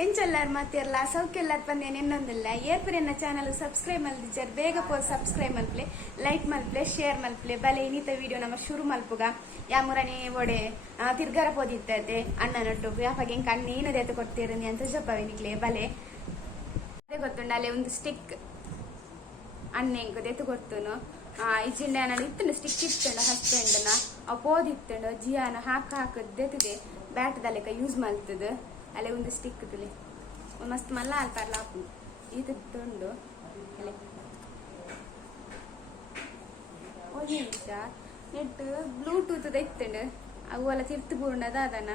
ಎಂಚೆಲ್ಲಾರು ಮಾತಿರಲ್ಲ ಸೌಖ್ಯೆಲ್ಲಾರು ಬಂದೇನು ಇನ್ನೊಂದಿಲ್ಲ ಏರ್ಪುರೆನ್ನ channel subscribe ಮಲ್ದಿದ್ದಾರೆ ಬೇಗ ಪೋ ಸಬ್ಸ್ಕ್ರೈಬ್ ಮಲ್ಪ್ಲೆ ಲೈಕ್ ಮಲ್ಪ್ಲೆ ಶೇರ್ ಮಲ್ಪ್ಲೆ ಬಲೆ ಇನ್ನಿತ ವಿಡಿಯೋ ನಮ್ಮ ಶುರು ಮಲ್ಪುಗ ಯಾಮೂರನೇ ಒಡೆ ತಿರ್ಗಾರ ಪೋದಿತ್ತದೆ ಅಣ್ಣನೊಟ್ಟು ಯಾವಾಗ ಹೆಂಗೆ ಅಣ್ಣ ಏನದು ಎತ್ತು ಕೊಡ್ತೀರಿ ಅಂತ ಜಪ್ಪವಿನಿಕ್ಲೆ ಬಲೆ ಅದೇ ಗೊತ್ತುಂಡ ಅಲ್ಲೇ ಒಂದು ಸ್ಟಿಕ್ ಅಣ್ಣ ಹೆಂಗೆ ಎತ್ತು ಕೊಡ್ತನು ಇಜಿಂಡ ನಾನು ಇತ್ತಂಡು ಸ್ಟಿಕ್ ಇತ್ತಂಡು ಹಸ್ಬೆಂಡ್ನ ಅವು ಪೋದಿತ್ತಂಡು ಜಿಯಾನ ಹಾಕದ್ದೆತ್ತದೆ ಬ್ಯಾಟ್ದಲೆಕ್ಕ ಯೂಸ್ ಮಲ್ತದ ಅಲ್ಲೇ ಒಂದು ಸ್ಟಿಕ್ ತುಲಿ ಮಸ್ತ್ ಮಲ್ಲ ಅಲ್ಪಾರ್ಲ ಹಾಕು ಈತುಂಡು ಅಲ್ಲೇ ಒಂದು ನಿಮಿಷ ನೆಟ್ ಬ್ಲೂಟೂತ್ ಇತ್ತಂಡು ಅವೆಲ್ಲ ತಿರ್ತು ಬೂರ್ಣದ ಅದನ್ನ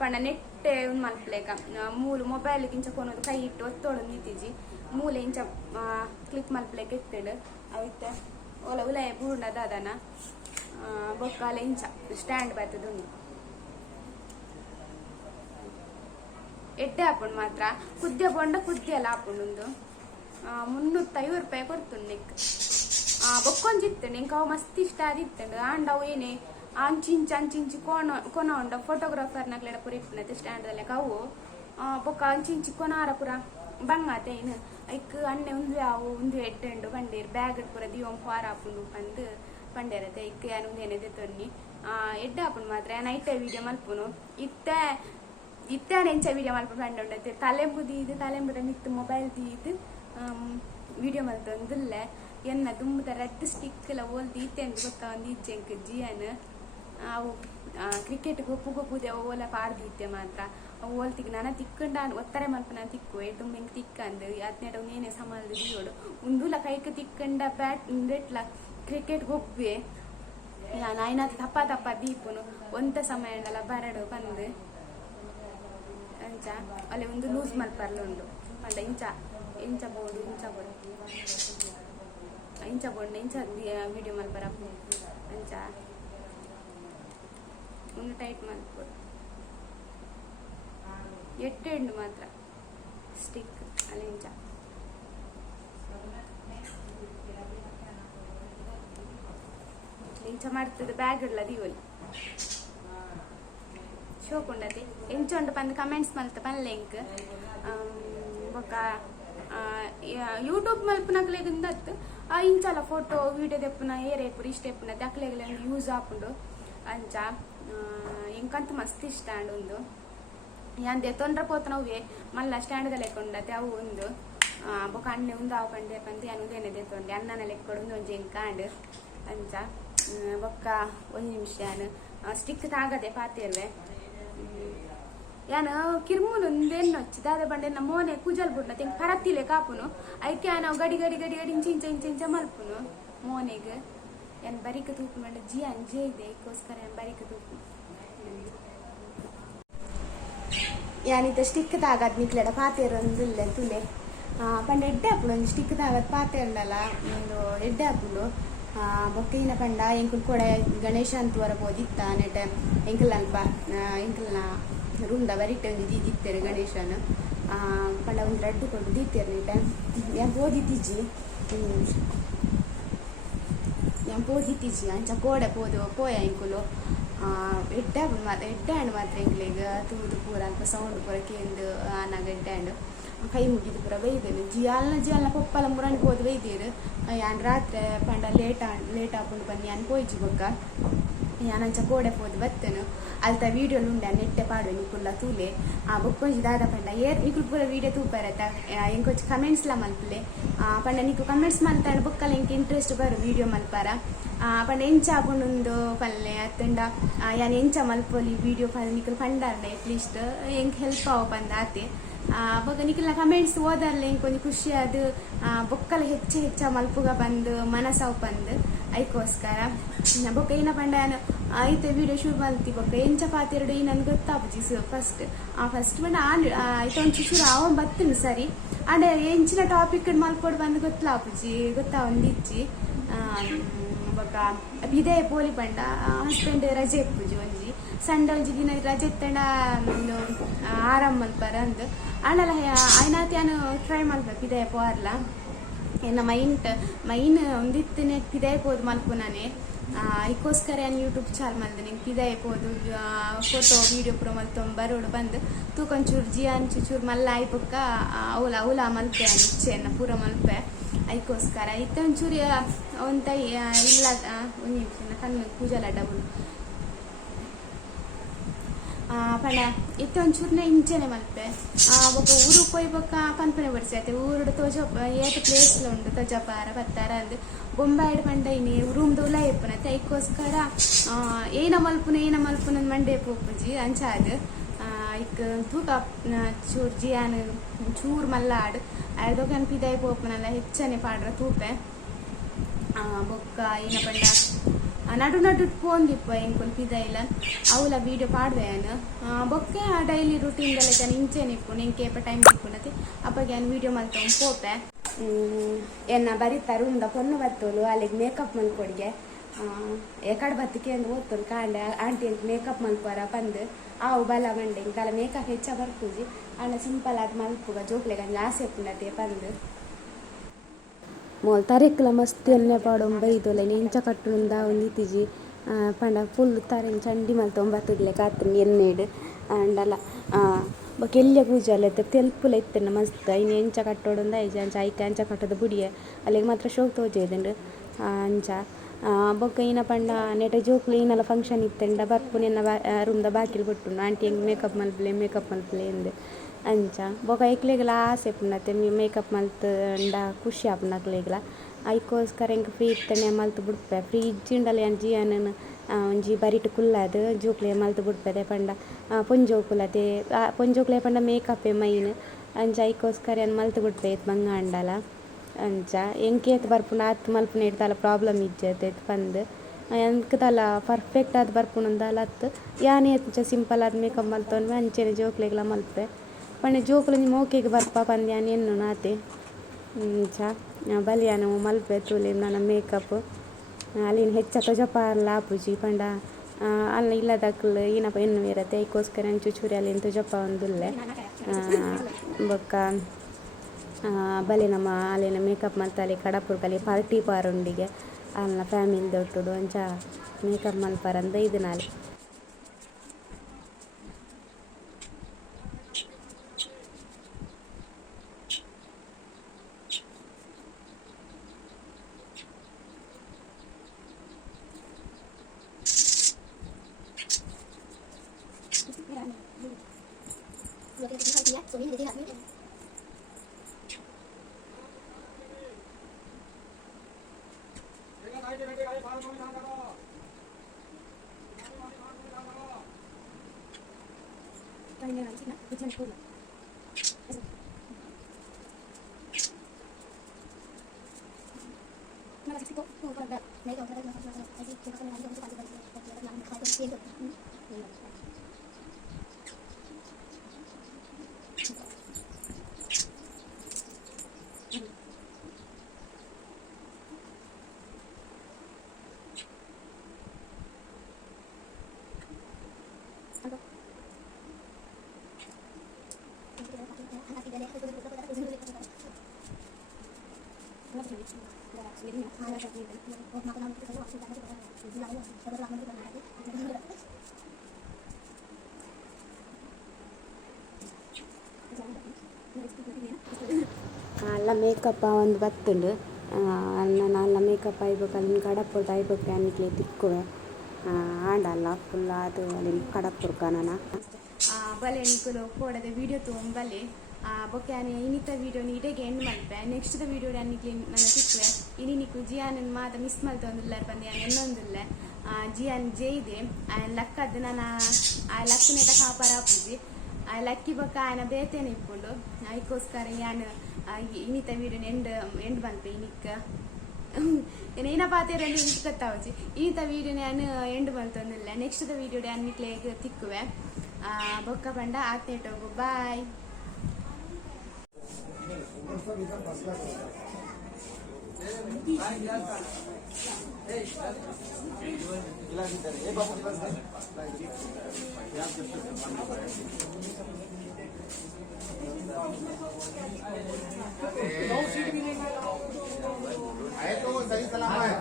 ಪಂಡ ನೆಟ್ಟೆ ಒಂದು ಮಲ್ಪಲೇಕ ಮೂಲು ಮೊಬೈಲ್ ಇಂಚ ಕೊನೋದು ಕೈ ಇಟ್ಟು ಒತ್ತೋಳು ನಿಂತಿಜಿ ಮೂಲೆ ಇಂಚ ಕ್ಲಿಕ್ ಮಲ್ಪಲೇಕ ಇತ್ತಂಡು ಅವಿತ್ತ ಒಲ ಉಲಯ ಬೂರ್ಣದ ಅದನ್ನ ಬೊಕ್ಕಾಲ ಇಂಚ ಸ್ಟ್ಯಾಂಡ್ ಬರ್ತದ ಉಂಡು ಎಡ್ಡೆ ಹಾಕೊಂಡು ಮಾತ್ರ ಕುದ್ದೆ ಬೋಂಡ ಕುದ್ದೆ ಎಲ್ಲ ಹಾಕೊಂಡೊಂದು 350 ರೂಪಾಯಿ ಕೊಡ್ತುಂಡು ನೆಕ್ ಬೊಕ್ಕೊಂಜಿತ್ತು ನೆಂಕ ಅವು ಮಸ್ತ್ ಇಷ್ಟ ಆದಿತ್ತಂಡು ಆಂಡ ಅವು ಏನೇ ಅಂಚಿಂಚಿ ಕೊನ ಉಂಡ ಫೋಟೋಗ್ರಾಫರ್ನಾಗ್ಲೆಡ ಪುರ ಇಪ್ಪನತ್ತೆ ಸ್ಟ್ಯಾಂಡಲ್ಲಿ ಅವು ಬೊಕ್ಕ ಅಂಚಿಂಚಿ ಕೊನಾರ ಪುರ ಬಂಗಾತೆ ಏನು ಐಕ್ ಅಣ್ಣೆ ಒಂದು ಅವು ಒಂದು ಎಡ್ಡೆಂಡು ಬಂಡೇರು ಬ್ಯಾಗ್ ಪುರ ದಿವಂ ಫಾರ್ ಹಾಕೊಂಡು ಬಂದು ಬಂಡೇರತ್ತೆ ಐಕ್ ಯಾನು ಏನಿದೆ ತೊನ್ನಿ ಎಡ್ಡೆ ಹಾಕೊಂಡು ಮಾತ್ರ ನೈಟೇ ವಿಡಿಯೋ ಮಲ್ಪುನು ಇತ್ತೆ ಎಂಚ ವಿಡಿಯೋ ಮಲ್ಪು ಬಂಡ ಉಂಡತ್ತೆ ತಲೆಂಬುದ ಮಿತ್ತು ಮೊಬೈಲ್ ದೀದು ವಿಡಿಯೋ ಮಲ್ತೊಂದಿಲ್ಲ ಎನ್ನ ತುಂಬದ ರೆಡ್ ಸ್ಟಿಕ್ ಎಲ್ಲ ಓಲ್ದು ಇತ್ತೆ ಅಂತ ಗೊತ್ತಾ ಒಂದು ಇಜ್ಜೆಂಕ್ ಜಿಯನ್ ಅವು ಕ್ರಿಕೆಟ್ ಗೊಪ್ಪುದೆ ಓಲ ಪಾಡ್ದಿತ್ತೆ ಮಾತ್ರ ಅವು ಓಲ್ತಿಗೆ ನಾನು ತಿಕ್ಕಂಡ ಒತ್ತಾರೆ ಮಲ್ಪ ನಾನು ತಿಕ್ಕು ತುಂಬ ಹೆಂಗೆ ತಿಕ್ಕಂದು ಅದನ್ನೆಡ ನೇನೆ ಸಮಾನದ ದಿಯೋಡು ಉಂದುಲ ಕೈಗೆ ತಿಕ್ಕಂಡ ಬ್ಯಾಟ್ ರೆಟ್ಲ ಕ್ರಿಕೆಟ್ ಗೊಬ್ಬೆ ನಾನು ಆಯ್ನಾತಿ ತಪ್ಪ ದೀಪನು ಒಂತ ಸಮಯ ಉಂಡಲ್ಲ ಬರಡು ಬಂದು ಅಂಚ ಅಲ್ಲಿ ಒಂದು ಲೂಸ್ ಮಲ್ಪರ್ಲು ಉಂಡು ಪಂಡ ಇಂಚ ಬೋರ್ಡು ಇಂಚ ವಿಡಿಯೋ ಮಲ್ಪರ ಅಂಚ ಒಂದು ಟೈಟ್ ಮಲ್ಪೋಡು ಎಡ್ಡೆ ಉಂಡು ಮಾತ್ರ ಸ್ಟಿಕ್ ಅಲ್ಲಿ ಇಂಚ ಮಾಡ್ತದೆ ಬ್ಯಾಗ್ ಇಡ್ಲ ದಿವಲಿ ಶೋಕೊಂಡತಿ ಎಂಚೊಂಡು ಬಂದು ಕಮೆಂಟ್ಸ್ ಮಲ್ತ ಪನ್ಲೆಂಕ್ ಬೊಕ್ಕ ಯೂಟ್ಯೂಬ್ ಮಲ್ಪನಕ್ಲೆಗಿಂದತ್ತು ಇಂಚಲ ಫೋಟೋ ವಿಡಿಯೋ ದೆಪ್ಪುನ ಏರೇಪುರ ಇಷ್ಟ ಎಪ್ಪುನ ದಕ್ಲೆಗ್ಲ ಯೂಸ್ ಹಾಕೊಂಡು ಅಂಚ ಎಂಕಂತ ಮಸ್ತ್ ಇಷ್ಟ ಒಂದು ಯಾಂದೆ ತೊಂದ್ರೆ ಪೋತನವೇ ಮಲ್ಲ ಸ್ಟ್ಯಾಂಡ್ದಲ್ಲಿ ಕೊಂಡತೆ ಅವು ಒಂದು ಬೊಕ್ಕ ಅಣ್ಣೆ ಒಂದು ಅವು ಕಂಡೆ ಪಂತ ಯಾನು ಏನಿದೆ ತೊಂಡೆ ಅಣ್ಣನ ಲೆಕ್ಕೊಡು ಒಂದು ಎಂಕಾಂಡು ಅಂಚ ಬೊಕ್ಕ ಒಂದು ನಿಮಿಷ ಸ್ಟಿಕ್ ತಾಗದೆ ಪಾತಿರ್ವೆ ಯಾನು ಕಿರ್ಮೂನು ಒಂದೇನು ನೊಚ್ಚಿದ ಅದ ಬಂಡೆ ನಮ್ಮ ಮೋನೆ ಕೂಜಲ್ ಬಿಡ್ನ ತೆಂಗ್ ಪರತ್ತಿಲೆ ಕಾಪುನು ಐಕೆ ನಾವು ಗಡಿ ಇಂಚ ಮಲ್ಪುನು ಮೋನೆಗೆ ಏನು ಬರಿಕ ತೂಪು ಮಂಡ ಜಿ ಅಂಜೆ ಇದೆ ಇದಕ್ಕೋಸ್ಕರ ಏನು ಬರಿಕ ತೂಪು ಯಾನಿದ್ದ ಸ್ಟಿಕ್ ತಾಗದ್ ನಿಕ್ಲೆಡ ಪಾತೆರೊಂದಿಲ್ಲ ತುಲೆ ಪಂಡ ಎಡ್ಡೆ ಹಾಪುಡು ಒಂದು ಸ್ಟಿಕ್ ತಾಗದ್ ಪಾತೆ ಉಂಡಲ್ಲ ಒಂದು ಎಡ್ಡೆ ಹಾಪುಡು ಬೊಕ್ಕಿನ ಪಂಡ ಎಂಕುಲ್ ಕೂಡ ಗಣೇಶ ಅಂತ ಹೊರಬೋದಿತ್ತ ನೆಟ ಎಂಕಲ್ನ ರುಂಡ ಬರಿಟ್ಟೆ ಒಂದು ದಿತ್ತೇನೆ ಗಣೇಶನ ಪಂಡ ಒಂದು ಲಡ್ಡು ಕೊಟ್ಟು ದಿತ್ತೇನೆ ನೆಟ ಯಾನ್ ಪೋದಿತ್ತಿಜಿ ಅಂಚ ಕೋಡೆ ಪೋಯ ಎಂಕುಲು ಎಡ್ಡೆ ಹಣ್ಣು ಮಾತ್ರ ಎಂಕ್ಲೆಗ ತೂದು ಪೂರ ಅಲ್ಪ ಸೌಂಡ್ ಪೂರ ಕೇಂದು ಆನಾಗ ಎಡ್ಡೆ ಹಣ್ಣು ಕೈ ಮುಗಿದು ಪೂರ ಬೈದೇನು ಜಿಯಾಲ್ನ ಪೊಪ್ಪಲ ಮುರಣಿ ಹೋದ್ ಬೈದೇರು ಯಾನ್ ರಾತ್ರಿ ಪಂಡ ಲೇಟ್ ಹಾಕೊಂಡು ಬನ್ನಿ ಯಾನ್ ಪೋಯ್ಜಿ ಬೊಕ್ಕ ಯಾನಂಚ ಕೋಡೆ ಪೋದು ಬತ್ತನು ಅಲ್ತ ವಿಡಿಯೋಲು ಉಂಡೆ ನೆಟ್ಟೆ ಪಾಡು ನಿಕುಲ್ಲ ತೂಲೆ ಬೊಕ್ಕೊಂಜಿ ದಾದ ಪಂಡ ನಿಕುಲ್ ಪೂರ ವಿಡಿಯೋ ತೂಪರತ್ತ ಎಂಕೊಂಚ ಕಮೆಂಟ್ಸ್ಲ ಮಲ್ಪಲೆ ಪಂಡ ನಿಕು ಕಮೆಂಟ್ಸ್ ಮಲ್ತಾಂಡ ಬೊಕ್ಕಲ್ಲ ಎಂಕ್ ಇಂಟ್ರೆಸ್ಟ್ ಬರು ವಿಡಿಯೋ ಮಲ್ಪಾರ ಪಂಡ ಎಂಚ ಹಾಕೊಂಡೊಂದು ಪಲ್ಲೆ ಅತ್ತಂಡ ಯಾನ್ ಎಂಚ ಮಲ್ಪೊಲಿ ವಿಡಿಯೋ ಪಲ್ ನಿಕುಲ್ ಪಂಡಾರ್ನ ಅಟ್ಲೀಸ್ಟ್ ಎಂಕ್ ಹೆಲ್ಪ್ ಆವ ಪಂದ ಆತೆ ಬೊಕ್ಕ ನಿಕಲ್ನ ಕಮೆಂಟ್ಸ್ ಓದರ್ಲ ಎಂಕೊಂದು ಖುಷಿ ಅದು ಬೊಕ್ಕಲ ಹೆಚ್ಚ ಮಲ್ಪುಗ ಬಂದು ಮನಸ್ಸಾವು ಬಂದು ಐಕೋಸ್ಕರ ಬೊಕ್ಕ ಏನ ಪಂಡ ಐತೆ ವಿಡಿಯೋ ಶುರು ಮಲ್ತಿ ಬೊಕ್ಕ ಎಂಚ ಪಾತೆರಡು ನನ್ಗೆ ಗೊತ್ತಾಪುಜಿ ಫಸ್ಟ್ ಪಂಡ ಐತೆ ಒಂದು ಚೂರು ಅವ ಬತ್ತನು ಸರಿ ಅಂಡ ಎಂಚಿನ ಟಾಪಿಕ್ ಮಲ್ಪೊಡು ಬಂದು ಗೊತ್ತಾ ಒಂದಿಚ್ಚಿ ಬೊಕ್ಕ ಬಿದೆ ಪೋಲಿ ಪಂಡ ಹಸ್ಬೆಂಡ್ ರಜೆ ಇಪ್ಪುಜಿ ಒಂಜಿ ಸಂಡೆ ಒಂಜಿ ದಿನ ರಜೆ ಎತ್ತಂಡ ಆರಾಮ್ ಮಲ್ಪರ ಅಂದ್ ಅಣ್ಣಲ್ಲ ಆಯ್ನಾತಿ ನಾನು ಟ್ರೈ ಮಲ್ಪೆ ಬಿದೆ ಪೋರ್ಲ ಏನ ಮೈನ್ ಒಂದಿತ್ತಿನ ಪಿದಾಯ ಪೋದು ಮಲ್ಪುನಾನೆ ಇದಕ್ಕೋಸ್ಕರ ನಾನು ಯೂಟ್ಯೂಬ್ ಚಾಲ್ ಮಾಡಿದೆ ನಿಂಗೆ ಪಿದ ಇರ್ಬೋದು ಫೋಟೋ ವೀಡಿಯೋ ಪೂರ ಮಲ್ತೊಂದು ಬರೋಡು ಬಂದು ತೂಕೊಂಚೂರು ಜಿಯಾನ್ ಚೂರು ಮಲ್ಲ ಆಯ್ಪಕ್ಕ ಅವಲ ಮಲ್ಪೆ ಇಚ್ಛೆಯನ್ನು ಪೂರ ಮಲ್ಪೆ ಅದಕ್ಕೋಸ್ಕರ ಇತ್ತೊಂಚೂರು ಒಂತ ಇಲ್ಲ ಒಂದು ನಿಮಿಷ ಕಣ್ಣು ಕೂಜಲ ಡಬಲ್ ಪಂಡ ಇತ್ತೊಂಚೂರ್ನ ಇಂಚೆನೆ ಮಲ್ಪೆ ಬೊಕ್ಕ ಊರು ಪೋಯ್ ಬೊಕ್ಕ ಪನ್ಪನೆ ಬಡಿಸೈತೆ ಊರುಡು ತೋಜ ಏಟ್ ಪ್ಲೇಸ್ಲ ಉಂಡು ತೋಜಪಾರ ಪತ್ತಾರ ಅಂದು ಬೊಂಬಾಯಿಡ್ ಪಂಡ ಇನಿ ರೂಮ್ದು ಉಲ ಇಪ್ಪನತ್ತೆ ಅದಕ್ಕೋಸ್ಕರ ಏನ ಮಲ್ಪುನ ಮಂಡೆ ಪೋಪುಜಿ ಅಂಚಾದು ಇಕ್ ತೂಕ ಚೂರು ಜಿಯಾನ್ ಚೂರು ಮಲ್ಲಾಡು ಅರ್ಧೋಗನ್ ಪಿದಾಯಿ ಪೋಪುನಲ್ಲ ಹೆಚ್ಚನೆ ಪಾಡ್ರ ತೂಪೆ ಬೊಕ್ಕ ಏನ ಪಂಡ ನಡು ಪೋಂದಿಪ್ಪ ಎಂಕೊಲ್ ಪಿದಾಯಿಲ ಅವಲ ವೀಡಿಯೋ ಪಾಡ್ವೆನು ಬೊಕ್ಕೆ ಡೈಲಿ ರೂಟೀನ್ಗೆಲ್ಲ ಜನ ಇಂಚೆನಿಪ್ಪು ನಿಂಗೆ ಕೇಪ ಟೈಮ್ ತಿಕ್ಕೊಂಡತಿ ಅಪ್ಪಗೆ ನಾನು ವೀಡಿಯೋ ಮಲ್ತೊಂದು ಪೋಪೆ ಎನ್ನ ಬರಿತಾ ರೂಮ್ದ ಪೊನ್ನು ಬತ್ತೋಲು ಅಲ್ಲಿಗೆ ಮೇಕಪ್ ಮಲ್ಕೊಡಿಗೆ ಎಕಡೆ ಬತ್ತಿಕೆ ಅಂದು ಓದ್ತೋಲು ಕಾಂಡೆ ಆಂಟಿ ಅಂತ ಮೇಕಪ್ ಮಲ್ಪರ ಬಂದು ಆವು ಬಲ ಮಂಡೆ ಇಂಕಲ್ಲ ಮೇಕಪ್ ಹೆಚ್ಚ ಬರ್ಪೂಜಿ ಅಣ್ಣ ಸಿಂಪಲ್ ಆಗಿ ಮಲ್ಪುಗ ಜೋಕ್ಲೆಗೆ ಹಂಗೆ ಆಸೆ ಪುಂಡತೆ ಬಂದು मोल तारेक्ला मस्त एल्ले पाडों बईदोले इंच कट्टुंद ಒಂದಿತಿಜಿ ಪಂಡ ಫುಲ್ ತಾರೆನ್ ಚಂಡಿ ಮಲ್ತೊಂಬತ್ತಿಡ್ಲೆ ಕಾತ್ರಿ ಎನ್ನೆಡ್ ಅಂಡಲ ಬಕೆಲ್ಯ ಕೂಜಾಲೆ ತೆಲ್ಪುಲ ಇತ್ತೆನ ಮಸ್ತ್ ಐನ ಎಂಚ ಕಟ್ಟೋಡುಂದ ಐಜ ಅಂಚ ಐತೆ ಅಂಚ ಕಟ್ಟದ ಬುಡಿಯೆ ಅಲ್ಲಿಗೆ ಮಾತ್ರ ಶೋಕ್ ತೋಜೇದಂಡು ಅಂಚ ಬೊಕ್ಕ ಈನ ಪಂಡ ನೆಟ ಜೋಕ್ಲು ಈನಲ ಫಂಕ್ಷನ್ ಇತ್ತೆಂಡ ಬರ್ಪುನೆನ್ನ ರೂಮ್ದ ಬಾಕಿಲ್ ಬಿಟ್ಟು ಆಂಟಿ ಹೆಂಗೆ ಮೇಕಪ್ ಮಲ್ಪಲೆ ಎಂದು ಅಂಚ ಬೊಕ ಎಕ್ಲೆಗ್ಲ ಆಸೆ ಪುಂಡತೆ ಮೇಕಪ್ ಮಲ್ತಂಡ ಖುಷಿ ಆಪುಂಡಕ್ಲೆಗ್ಲ ಅದಕ್ಕೋಸ್ಕರ ಹೆಂಗೆ ಫ್ರೀ ಇತ್ತನೆ ಮಲ್ತು ಬಿಡ್ಪೆ ಫ್ರೀ ಇಜ್ಜಿಂಡಲ್ಲ ಏನು ಜಿಯಾನನ್ನು ಒಂಜಿ ಬರಿಟ್ ಕುಲ್ಲದು ಜೋಕ್ಲೆ ಮಲ್ತು ಬಿಡ್ಪದೆ ಪಂಡ ಪೊಂಜೋಕ್ಲೆ ಪಂಡ ಮೇಕಪ್ಪೆ ಮೈನ್ ಅಂಚ ಅದಕ್ಕೋಸ್ಕರ ಏನು ಮಲ್ತು ಬಿಡ್ಪೆ ಇತ್ತು ಮಂಗಾಂಡಲ ಅಂಚ ಎಂಕೇತ್ ಬರ್ಪುಂಡ ಆತು ಮಲ್ಪುನ ಇಡ್ತಲ್ಲ ಪ್ರಾಬ್ಲಮ್ ಇಜ್ಜತೆ ಬಂದು ಎಂಕದಲ್ಲ ಪರ್ಫೆಕ್ಟ್ ಆದ ಬರ್ಪುಣಂದಲ್ಲ ಅತ್ತು ಯಾನೇ ಸಿಂಪಲ್ ಆದ ಮೇಕಪ್ ಮಲ್ತೊಂಡ್ವೆ ಅಂಚೆನೆ ಜೋಕ್ಲೆಗ್ಲ ಮಲ್ಪೆ ಪಂಡ ಜೋಕ್ಲು ನಿಮ್ಮ ಓಕೆಗೆ ಬರ್ಪ ಪಂದ್ಯಾನ ಎನ್ನು ನಾತೆ ಇಂಚ ಬಲಿಯಾನ ಮಲ್ಪೆ ತೂಲೆ ನನ್ನ ಮೇಕಪ್ ಅಲ್ಲಿನ ಹೆಚ್ಚ ತೊಜಪಾರ್ಲ ಆಪುಜಿ ಪಂಡ ಅಲ್ಲ ಇಲ್ಲದಕ್ಲು ಏನಪ್ಪ ಎನ್ನು ಇರತ್ತೆ ಅದಕ್ಕೋಸ್ಕರ ಚೂಚೂರಿ ಅಲ್ಲಿನ ತೊಜಪ ಒಂದುಲ್ಲೆ ಬೊಕ್ಕ ಬಲೆ ನಮ್ಮ ಅಲ್ಲಿನ ಮೇಕಪ್ ಮಲ್ತಲ್ಲಿ ಕಡಪುರ್ಗಲ್ಲಿ ಪಾರ್ಟಿ ಪಾರುಂಡಿಗೆ ಅಲ್ಲ ಫ್ಯಾಮಿಲಿ ದೊಟ್ಟುಡು ಅಂಚ ಮೇಕಪ್ ಮಲ್ಪಾರಂದ ಇದು ನಾಳೆ ಅಲ್ಲ ಮೇಕಪ್ ಒಂದು ಬತ್ತುಂಡು ನಾನು ಅಲ್ಲ ಮೇಕಪ್ ಆಯ್ಬೇಕು ಅಲ್ಲಿನ ಕಡಪುರ್ದು ಆಯ್ಬೇಕು ಅನ್ನಿಕ್ಲೆ ತಿಕ್ಕುವೆ ಆಂಡಲ್ಲ ಫುಲ್ ಅದು ಅಲ್ಲಿನ ಕಡಪುರ್ಕ ನಾನು ಬಲೆ ನಿಕ್ಕಲು ಕೋಡದೆ ವೀಡಿಯೋ ತೊಗೊಂಬಲೆ ಬೊಕ್ಕಾನೆ ಇನ್ನಿತ ವೀಡಿಯೋ ನೀಡೆಗೆ ಎಂಡ್ ಮಲ್ಪೆ ನೆಕ್ಸ್ಟ್ ವೀಡಿಯೋ ಅನ್ನಿಕ್ಲಿ ನಾನು ತಿಕ್ಕುವೆ ಇನಿ ನಿಕ್ಕು ಜಿಯಾನ್ ಮಾತ ಮಿಸ್ ಮಲ್ತೊಂದುಲ್ಲಾರ ಬಂದು ನಾನು ಇನ್ನೊಂದುಲ್ಲೆ ಜಿಯಾನ್ ಜೈದೆ ಲಕ್ಕದ್ದು ನಾನು ಆ ಲಕ್ಕನೇಟ ಕಾಪಾರ ಹಾಪುಜಿ ಆ ಲಕ್ಕಿ ಬೊಕ್ಕ ಆಯನ ಬೇತೇನೆ ಇಪ್ಪುಂಡು ಅದಕ್ಕೋಸ್ಕರ ಯಾನು ಇನ್ನಿತ ವೀಡಿಯೋ ಎಂಡ್ ಬಂತೆ ಇನಿಕ್ಕ ಏನ ಪಾತೆರಲ್ಲಿ ಇಂಚು ಕತ್ತಾವಜಿ ಇನ್ನಿತ ವೀಡಿಯೋ ನಾನು ಎಂಡ್ ಬಂತೊಂದಿಲ್ಲ ನೆಕ್ಸ್ಟ್ ವೀಡಿಯೋ ಅನ್ನಿಕ್ಲೆ ತಿಕ್ಕುವೆ ಬೊಕ್ಕ ಪಂಡ ಆತ್ನೇಟೋಗು ಬಾಯ್. है तो सही सलाम है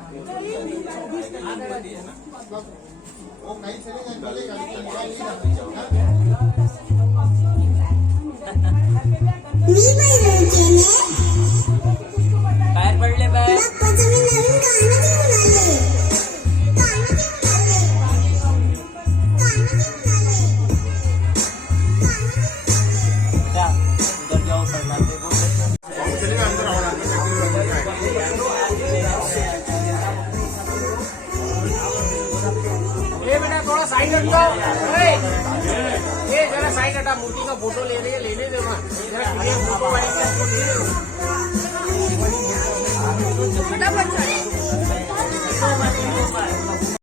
वो कहीं चलेगा चलेगा बाहेर पडले बाहेर उधर जाओ पढ़ना देखो चलेगा अंदर और ये बेटा थोड़ा साइड हट जाओ। ये जरा साइड हटा, मूर्ति का फोटो लेने दे वहाँ जरा फोटो वाली फटाफट